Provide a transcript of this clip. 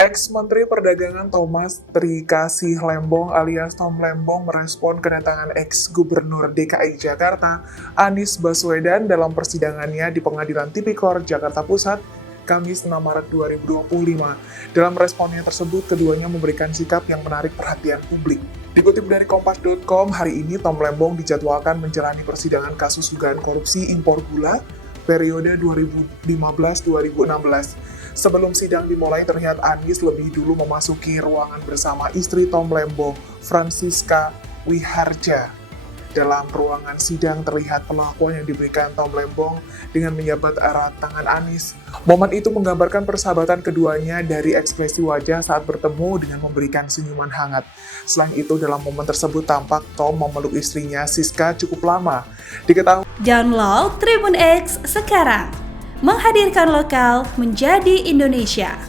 Ex-Menteri Perdagangan Thomas Trikasih Lembong alias Tom Lembong merespon kedatangan ex-Gubernur DKI Jakarta Anies Baswedan dalam persidangannya di Pengadilan Tipikor Jakarta Pusat Kamis 6 Maret 2025. Dalam responnya tersebut, keduanya memberikan sikap yang menarik perhatian publik. Dikutip dari Kompas.com, hari ini Tom Lembong dijadwalkan menjalani persidangan kasus dugaan korupsi impor gula periode 2015-2016. Sebelum sidang dimulai, terlihat Anies lebih dulu memasuki ruangan bersama istri Tom Lembong, Francisca Wiharja. Dalam ruangan sidang terlihat pengakuan yang diberikan Tom Lembong dengan menjabat erat tangan Anies. Momen itu menggambarkan persahabatan keduanya dari ekspresi wajah saat bertemu dengan memberikan senyuman hangat. Selain itu, dalam momen tersebut tampak Tom memeluk istrinya Siska cukup lama. Diketahui Download Tribun X sekarang, menghadirkan lokal menjadi Indonesia.